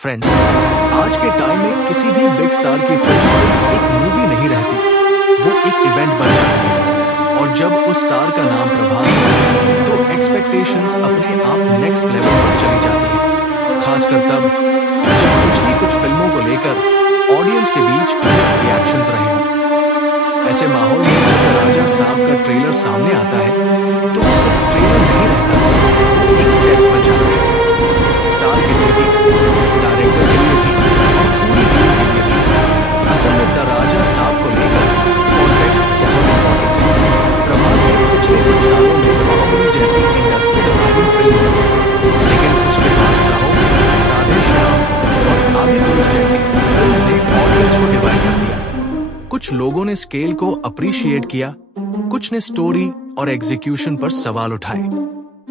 Friends, आज के time में किसी भी बिग स्टार की फिल्म सिर्फ एक मूवी नहीं रहती, वो एक इवेंट बन जाती है। और जब उस स्टार का नाम प्रभास होता है तो एक्सपेक्टेशंस अपने आप नेक्स्ट लेवल पर चली जाती है। खासकर तब जब कुछ फिल्मों को लेकर ऑडियंस के बीच मिक्स्ड रिएक्शंस रहे हों। ऐसे माहौल में जब राजा साहब का ट्रेलर सामने आता है तो वो सिर्फ ट्रेलर नहीं रहता, वो एक टेस्ट बन जाता है। स्टार के लिए भी, डायरेक्टर के लिए भी और पूरी टीम के लिए भी। असल में द राजा साहब को लेकर कॉन्टेक्स्ट बहुत इंपॉर्टेंट है। प्रभास ने पिछले कुछ सालों में बाहुबली जैसी इंडस्ट्री डिफाइनिंग फिल्म की, लेकिन उसके बाद साहो, राधे श्याम और आदिपुरुष जैसी फिल्म्स ने ऑडियंस को डिवाइड कर दिया। कुछ लोगों ने स्केल को अप्रिशिएट किया, कुछ ने स्टोरी और एग्जीक्यूशन पर सवाल उठाए।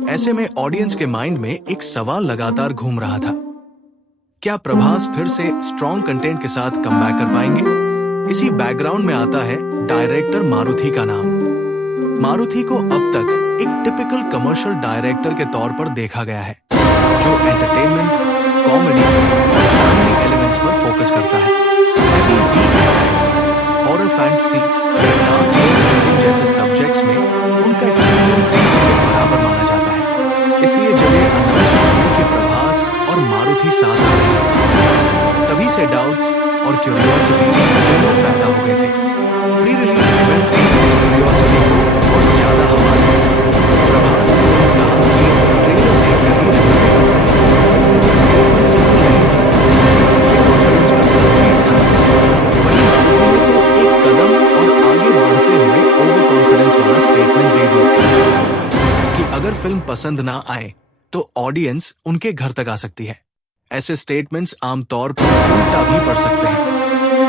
ऐसे में ऑडियंस के माइंड में एक सवाल लगातार घूम रहा था, क्या प्रभास फिर से स्ट्रॉन्ग कंटेंट के साथ कमबैक कर पाएंगे? इसी बैकग्राउंड में आता है डायरेक्टर मारुति का नाम। मारुति को अब तक एक टिपिकल कमर्शियल डायरेक्टर के तौर पर देखा गया है, जो एंटरटेनमेंट, कॉमेडी और फैमिली एलिमेंट्स पर फोकस करता है। Heavy VFX, horror fantasy, dark building जैसे सब्जेक्ट्स में उनका एक्सपीरियंस बराबर माना जाता है। इसलिए जब ये अनाउंसमेंट हुई कि प्रभास और मारुति साथ आ रहे हैं, तभी से डाउट्स और क्यूरियोसिटी दोनों पैदा हो गए थे। प्री रिलीज इवेंट में इस क्यूरियोसिटी को और ज्यादा हवा दी। प्रभास ने खुद कहा कि ट्रेलर देखकर ही रिव्यू देगा। ये स्टेटमेंट सिंपल नहीं थी, ये कॉन्फिडेंस का संकेत था। वहीं मारुति ने तो एक कदम और आगे बढ़ते हुए ओवर कॉन्फिडेंस वाला स्टेटमेंट दे दिया कि अगर फिल्म पसंद ना आए तो ऑडियंस उनके घर तक आ सकती है। ऐसे स्टेटमेंट्स आमतौर पर उल्टा भी पड़ सकते हैं,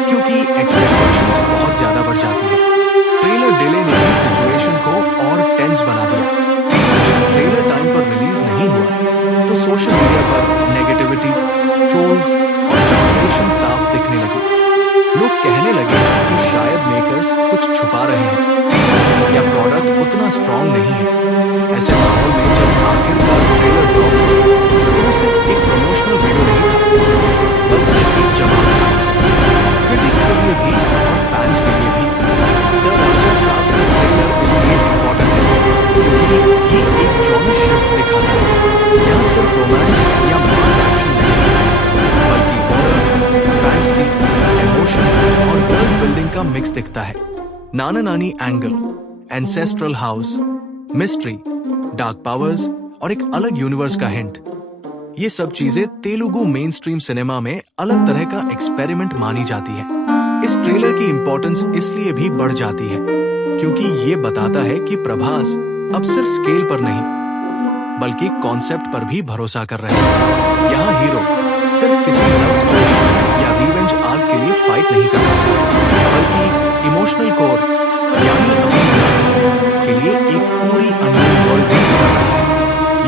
क्योंकि एक्सपेक्टेशंस बहुत ज्यादा बढ़ जाती है। ट्रेलर डिले ने भी सिचुएशन को और टेंस बना दिया। जब ट्रेलर टाइम पर रिलीज नहीं हुआ तो सोशल मीडिया पर नेगेटिविटी, ट्रोल्स और फ्रस्ट्रेशन साफ दिखने लगी। लोग कहने लगे कि शायद मेकर्स कुछ छुपा रहे हैं या प्रोडक्ट उतना स्ट्रॉन्ग नहीं है। ऐसे माहौल में जब आखिरकार ट्रेलर ड्रॉप हुआ तो वो सिर्फ एक प्रमोशनल वीडियो नहीं था, बल्कि एक जवाब था। क्रिटिक्स के लिए भी और फैंस के लिए भी द राजा साहब का ट्रेलर इसलिए इम्पोर्टेंट है क्योंकि ये एक जॉनर शिफ्ट दिखाता है। यहाँ सिर्फ रोमांस या मास एक्शन नहीं है, बल्कि हॉरर, फैंटेसी, इमोशन और वर्ल्ड बिल्डिंग का मिक्स दिखता है। नाना नानी angle, ancestral house, mystery, dark powers और एक अलग यूनिवर्स का हिंट, ये सब चीजें तेलुगु मेन स्ट्रीम सिनेमा में अलग तरह का एक्सपेरिमेंट मानी जाती है। इस ट्रेलर की इंपॉर्टेंस इसलिए भी बढ़ जाती है क्योंकि ये बताता है कि प्रभास अब सिर्फ स्केल पर नहीं बल्कि कॉन्सेप्ट पर भी भरोसा कर रहे हैं। यहाँ हीरो सिर्फ किसी लव स्टोरी या रिवेंज आर्क के लिए फाइट नहीं कर रहा, बल्कि इमोशनल कोर यानी अपनी के लिए एक पूरी अननोन वर्ल्ड बना रहा है।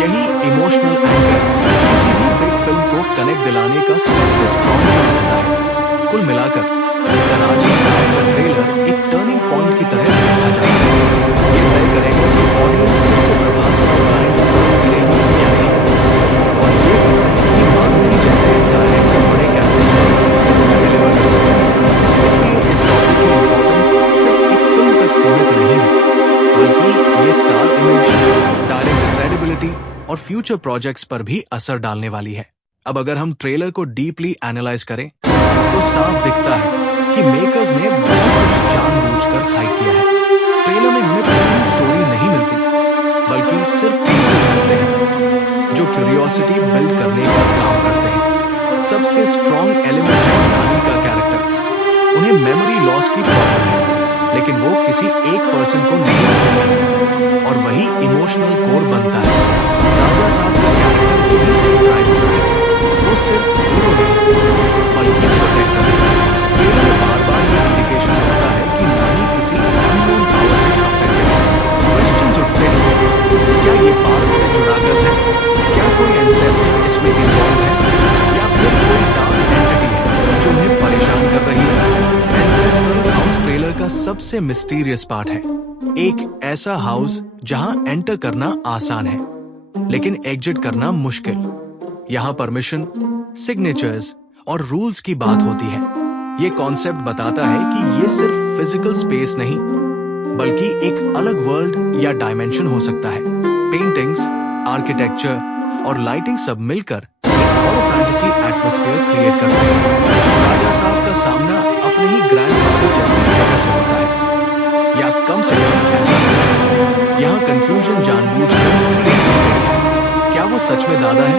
यही इमोशनल एंकर किसी भी बिग फिल्म को कनेक्ट दिलाने का सबसे स्ट्रॉन्ग होता है। कुल मिलाकर द राजा साहब का ट्रेलर एक टर्निंग पॉइंट की तरह देखा जाता है। ये तय करेगा कि ऑडियंस फिर से प्रभास पर ब्लाइंड ट्रस्ट करेगी या नहीं, और ये कि मारुति जैसे डायरेक्टर बड़े कैनवस पर कितना डिलीवर कर सकते हैं। इसलिए इस टॉपिक की इंपॉर्टेंस सिर्फ एक फिल्म तक सीमित नहीं है, बल्कि ये स्टार इमेज, डायरेक्टर क्रेडिबिलिटी और फ्यूचर प्रोजेक्ट्स पर भी असर डालने वाली है। अब अगर हम ट्रेलर को डीपली एनालाइज करें तो साफ दिखता है कि मेकर्स ने बहुत कुछ जानबूझकर हाइड किया है। ट्रेलर में हमें पूरी स्टोरी नहीं मिलती, बल्कि सिर्फ पीसेस मिलते हैं जो क्यूरियोसिटी बिल्ड करने का काम करते हैं। सबसे स्ट्रॉन्ग एलिमेंट है नानी का कैरेक्टर। उन्हें मेमोरी लॉस की प्रॉब्लम है, लेकिन वो किसी एक पर्सन को नहीं होता और वही इमोशनल कोर बनता है। राजा साहब का कैरेक्टर यही से ड्राइव होता है। वो सिर्फ हीरो नहीं बल्कि प्रोटेक्टर है। ट्रेलर में बार-बार ये इंडिकेशन होता है कि नानी किसी अननोन पावर से अफेक्टेड है। क्वेश्चंस उठते हैं, क्या ये पास्ट से जुड़ा गज है? क्या कोई एंसेस्टर इसमें इन्वॉल्व है या फिर कोई डार्क एंटिटी है जो उन्हें परेशान कर रही है? एंसेस्ट्रल हाउस ट्रेलर का सबसे मिस्टीरियस पार्ट है। एक ऐसा हाउस जहां एंटर करना आसान है लेकिन एग्जिट करना मुश्किल। यहाँ परमिशन, सिग्नेचर्स और रूल्स की बात होती है। ये कॉन्सेप्ट बताता है कि ये सिर्फ फिजिकल स्पेस नहीं बल्कि एक अलग वर्ल्ड या डायमेंशन हो सकता है। पेंटिंग्स, आर्किटेक्चर और लाइटिंग सब मिलकर और फैंटेसी एटमॉस्फेयर क्रिएट करते हैं। राजा साहब का सामना अपने ही ग्रैंडफादर जैसी जगह से होता है, या कम से कम ऐसा होता है। यहाँ कंफ्यूजन जानबूझकर क्रिएट की गई है। क्या वो सच में दादा है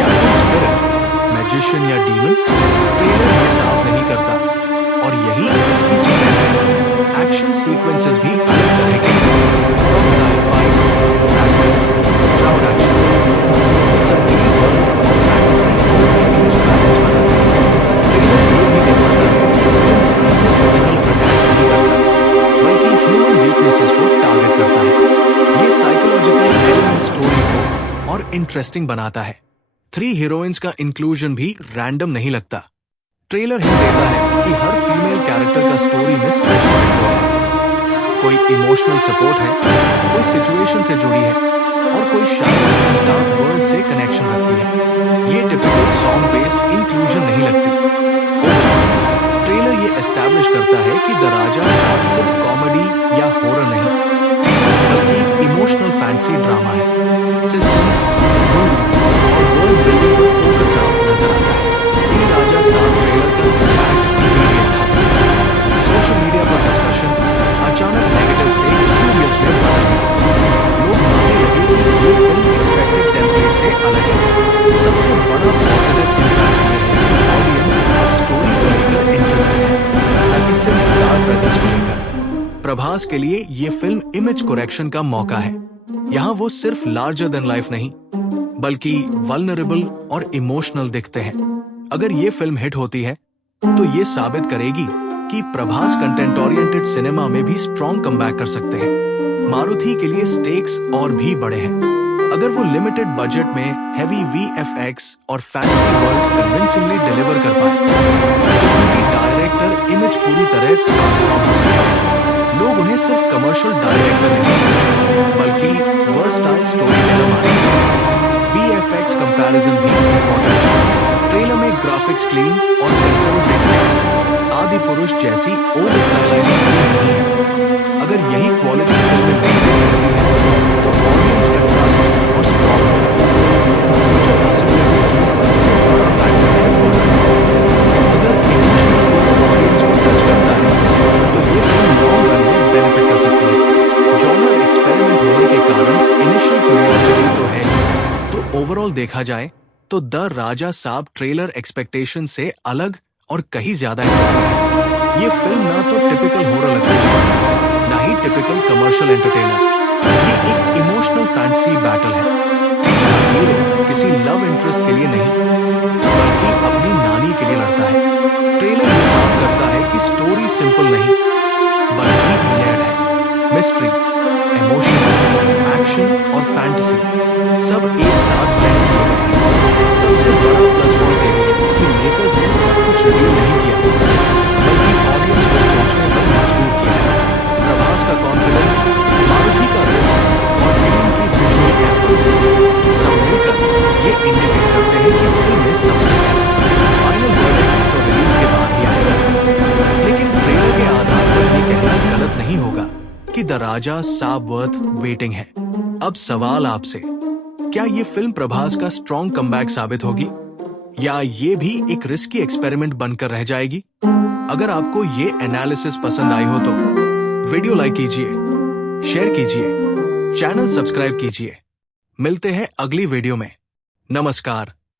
या कोई स्पिरिट, मैजिशियन या डीमन? ट्रेलर ये साफ नहीं करता और यही इसकी स्ट्रेंथ है। एक्शन सीक्वेंसेस भी अलग तरह के crocodile fight, trackers, crowd action, सब रियल वर्ल्ड और फैंटेसी के बीच बैलेंस बनाते हैं। ट्रेलर ये भी दिखाता है कि विलन सिर्फ फिजिकल अटैक नहीं करता बल्कि ह्यूमन वीकनेसेस को टारगेट करता है। ये साइकोलॉजिकल एलिमेंट स्टोरी को और इंटरेस्टिंग बनाता है। 3 हीरोइंस का इंक्लूजन भी रैंडम नहीं लगता। ट्रेलर हिंट देता है कि हर फीमेल कैरेक्टर का स्टोरी में स्पेसिफिक रोल है। कोई इमोशनल सपोर्ट है, कोई सिचुएशन से जुड़ी है और कोई शायद डार्क वर्ल्ड से कनेक्शन रखती है। ये टिपिकल सॉन्ग बेस्ड इंक्लूजन नहीं लगती। ट्रेलर ये एस्टैब्लिश करता है कि द राजा साहब सिर्फ कॉमेडी या हॉरर नहीं बल्कि इमोशनल फैंटेसी ड्रामा है। सिस्टम्स, रूल्स और वर्ल्ड बिल्डिंग पर फोकस साफ नजर आता है। दी राजा साहब ट्रेलर का इम्पैक्ट इमीडिएट था। सोशल मीडिया पर डिस्कशन अचानक नेगेटिव से क्यूरियस में बदल गया। लोग मानने लगे कि ये फिल्म एक्सपेक्टेड टेम्पलेट से अलग है। सबसे बड़ा पॉजिटिव इम्पैक्ट ये है कि ऑडियंस अब स्टोरी को लेकर इंटरेस्टेड है, न कि सिर्फ स्टार प्रेजेंस को लेकर। प्रभास के लिए ये फिल्म इमेज करेक्शन का मौका है। यहाँ वो सिर्फ लार्जर देन लाइफ नहीं बल्कि वल्नरेबल और इमोशनल दिखते हैं। अगर ये फिल्म हिट होती है तो ये साबित करेगी कि प्रभास कंटेंट ओरिएंटेड सिनेमा में भी स्ट्रॉन्ग कमबैक कर सकते हैं। मारुति के लिए स्टेक्स और भी बड़े हैं। अगर वो लिमिटेड बजट में हेवी VFX और फैंसी वर्ल्ड कन्विंसिंगली डिलीवर कर पाए तो उनकी डायरेक्टर इमेज पूरी तरह ट्रांसफॉर्म हो सकती है। लोग उन्हें सिर्फ कमर्शियल डायरेक्टर नहीं बल्कि वर्सटाइल स्टोरी टेलर मानेंगे। VFX कंपैरिजन भी इम्पोर्टेंट है। ट्रेलर में ग्राफिक्स क्लीन और कंट्रोल देखते हैं। आदि पुरुष जैसी ओल्ड स्टाइलाइज्ड फिल्म नहीं है। अगर यही क्वालिटी फिल्म में मेंटेन रहती है तो ऑडियंस का ट्रस्ट और स्ट्रॉन्ग होगा। फ्यूचर पॉसिबिलिटीज में सबसे बड़ा फैक्टर है वर्ड। अगर इमोशनल कोर ऑडियंस को टच करता है तो ये फिल्म लॉन्ग रन में बेनिफिट कर सकती है। जॉनर एक्सपेरिमेंट होने के कारण इनिशियल क्यूरियोसिटी तो है, तो ओवरऑल देखा जाए तो द राजा साहब ट्रेलर एक्सपेक्टेशन से अलग और कहीं ज्यादा इंटरेस्टिंग है। ये फिल्म ना तो टिपिकल हॉरर लगती है ना ही टिपिकल कमर्शियल एंटरटेनर। ये एक इमोशनल फैंटेसी बैटल है जहाँ हीरो किसी लव इंटरेस्ट के लिए नहीं बल्कि अपनी नानी के लिए लड़ता है। ट्रेलर ये साफ करता है कि स्टोरी सिंपल नहीं बल्कि लेयर्ड है। मिस्ट्री, इमोशन, एक्शन और फैंटेसी सब एक साथ ब्लेंड किए गए हैं। सबसे बड़ा प्लस पॉइंट ये है कि मेकर्स ने सब कुछ रिवील नहीं किया बल्कि ऑडियंस को सोचने पर मजबूर किया है। प्रभास का कॉन्फिडेंस, मारुति का रिस्क और टीम की विजुअल एफर्ट सब मिलकर ये इंडिकेट करते हैं कि फिल्म में सब्सटेंस है। फाइनल वर्डिक्ट तो रिलीज के बाद ही आएगा, लेकिन ट्रेलर के आधार पर ये कहना गलत नहीं होगा कि द राजा साहब वर्थ वेटिंग है। अब सवाल आपसे, क्या ये फिल्म प्रभास का स्ट्रॉन्ग कमबैक साबित होगी या ये भी एक रिस्की एक्सपेरिमेंट बनकर रह जाएगी? अगर आपको ये एनालिसिस पसंद आई हो तो वीडियो लाइक कीजिए, शेयर कीजिए, चैनल सब्सक्राइब कीजिए। मिलते हैं अगली वीडियो में। नमस्कार।